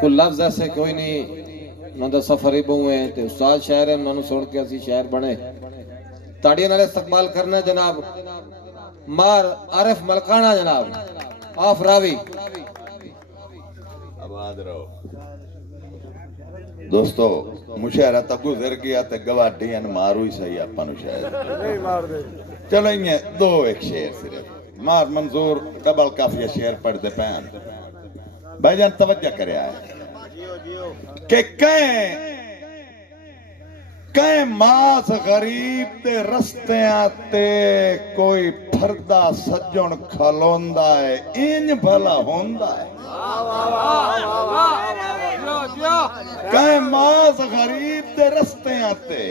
कोई लफ्ज ऐसे कोई नहीं उन्होंने सफर ही बहु है ते उस्ताद शायर है उन्होंने सुन के असी शायर बने ताड़ियां नाल इस्तकबाल करना जनाब मार आरिफ मलकाना जनाब आफ रावी आबाद रहो दोस्तों मुशायरा तो गुजर गया ते गवाडियां मारू ही सही आपा नु शायद नहीं मार दे चलो इन्हें दो एक शेर सिर्फ मार मंजूर डबल काफिया शेर पढ़ते पैन भाईजान तवज्जो करे कि कई मास गरीब ते रस्तियां ते कोई फरदा सज्जन खलोंदा है इंज भला होंदा है कई मास गरीब ते रस्तियां ते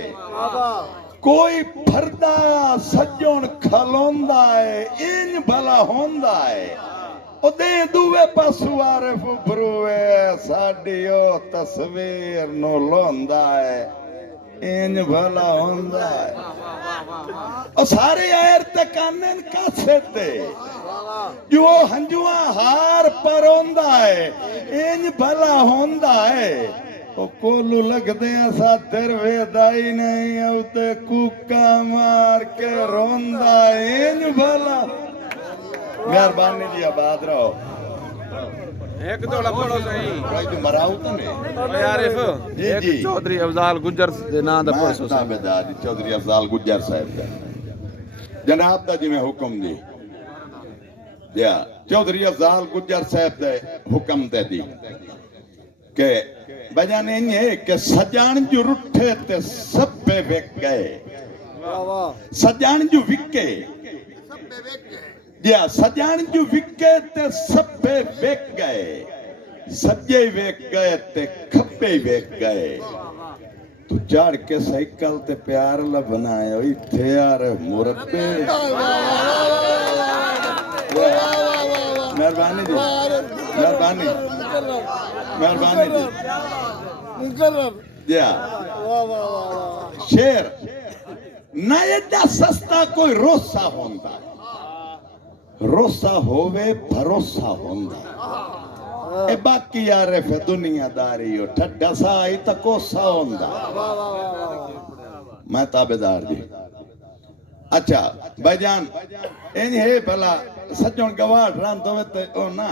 कोई फरदा सज्जन खलोंदा है इंज भला होंदा है ओदे दूवे पासू आरिफ बरूए साडी ओ तस्वीर नु लोंदा है इंज भला होंदा है ओ सारे आयर ते कानन कासे ते जो हंजुआ हार परोंदा है इंज भला होंदा है ओ कोलू लगदे सा तेर वेदाई नहीं उते कूका मार के रोंदा है इंज भला मेहरबानी जी आबाद रहो एक दौड़ा पढ़ो सही भाई तू मराऊ तो नहीं आरिफ जी जी चौधरी अफजाल गुज्जर दे नाम दा पढ़ो ताबेदार जी चौधरी अफजाल गुज्जर साहब दा जनाब दा जिवें हुक्म दी या चौधरी अफजाल गुज्जर साहब दे हुक्म दे दी के बजाने ये के सजान जो रुठे ते सब्बे विक गए सजान जो विके या सजान जो विके ते सब्बे विक गए सज्जे विक गए ते खब्बे विक गए तू चढ़ के साइकिल ते प्यार ला बनायो इथे यार मुरब्बे मेहरबानी जी मेहरबानी मेहरबानी जी या शेर ना एडा सस्ता कोई रोसा होंदा है रोसा होवे भरोसा होंदा ए बाकी यार फे दुनियादारी ओ ठड्डा सा आई त कोसा होंदा मैं ताबेदार जी अच्छा भाईजान इन है भला सज्जन गवाठ रंद होवे ते ओ ना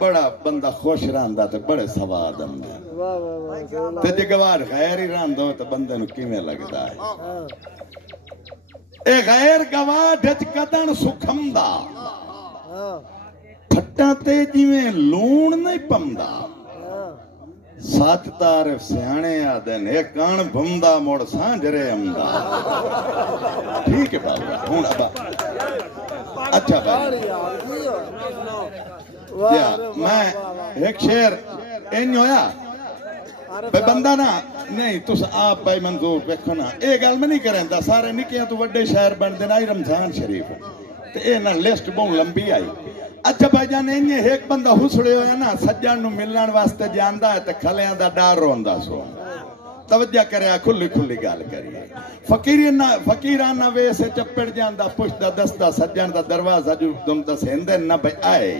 बड़ा बंदा खुश रहंदा ते बड़े सवाद आंदा ते जे गवाठ गैर ही रंद होवे ते बंदे नु किवें लगदा है ए गैर गवाठ च कदन सुखमदा फट्टा ते जिवें लूण नहीं पमदा सच तारिफ सियाणे आदे ने कान भुंदा मोड़ सांझरे आंदा ठीक है बाबा हुन अब अच्छा भाई या मैं एक शेर इन होया भाई बंदा ना नहीं तुस आप भाई मंजूर देखो ना ये गल मैं नहीं करंदा सारे निकियां तो वड्डे शायर बनदे ना रमजान शरीफ ते ए ना लिस्ट बहुत लंबी आई अच्छा भाईजान इन्हें एक बंदा हुसड़े होया ना सज्जन नु मिलण वास्ते जांदा है ते खलियां दा डर रोंदा सो तवज्जो करे खुली खुली गल करिए फकीराना वेस चप्पड़ जांदा पुछदा दसदा सज्जन दा दरवाजा जो तुम दसेंदे ना भाई आए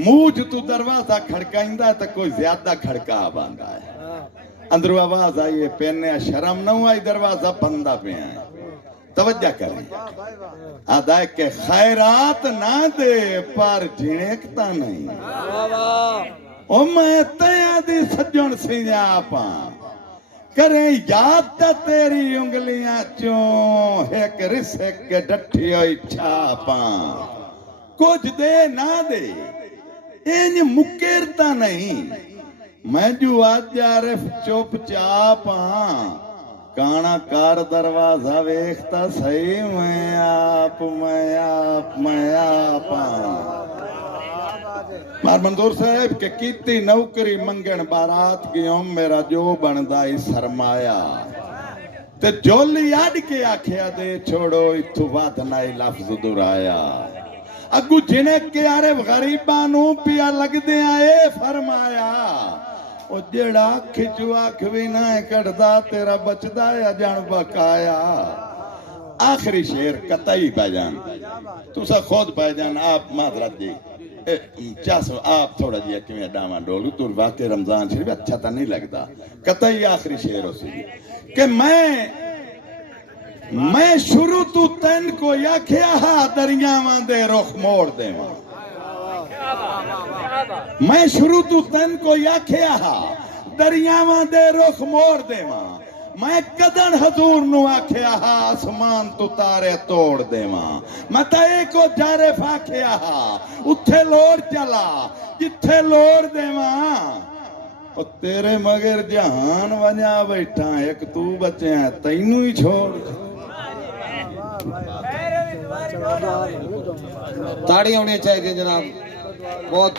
मूंह तू दरवाजा खड़काइंदा ते कोई ज्यादा खड़का बांदा है अंदरों आवाज आई है पेने शर्म न आई दरवाजा बंदा पे है तवज्जो करें आदा के खैरात ना दे पर झिणकता नहीं ओ मैं तया दी सज्जन सियापा करे याद तेरी उंगलियां चों एक रिसे के डठी होई छापा कुछ दे ना दे इंज मुकेरता नहीं मैं जो आज आरिफ चुपचाप हाँ काना कार दरवाजा वेखता सही मैं आप मार मंजूर साहब के कीती नौकरी मंगन बारात गयो मेरा जो बनदा ही सरमाया ते जोली अड के आखिया दे छोड़ो इथु वध नाई लफ्ज दुराया अगू जिने के आरे गरीबां नू पिया लगदे आए फरमाया ओ जेड़ा खिचू अख भी ना कटदा तेरा बचदा है जान बकाया आखिरी शेर कतई भाईजान तुसा खुद भाईजान आप मादरत जी चस आप थोड़ा जिहा किवें डावा डोलू तू वाकई रमजान शरीफ अच्छा तो नहीं लगता कतई आखिरी शेर हो सी कि मैं शुरू तू तैन को आख्या हा दरियावां दे रुख मोड़ देवां मैं शुरू तू तैन को आख्या हा दरियावां दे रुख मोड़ देवां मैं कदन हजूर नु आख्या हा आसमान तू तारे तोड़ देवां मैं ताए को जारे फाख्या हा उथे लोड़ चला जिथे लोड़ देवां ओ तेरे मगर जहान वजा बैठा एक तू बचया तैनू ही छोड़ ताड़ी होनी चाहिए जनाब बहुत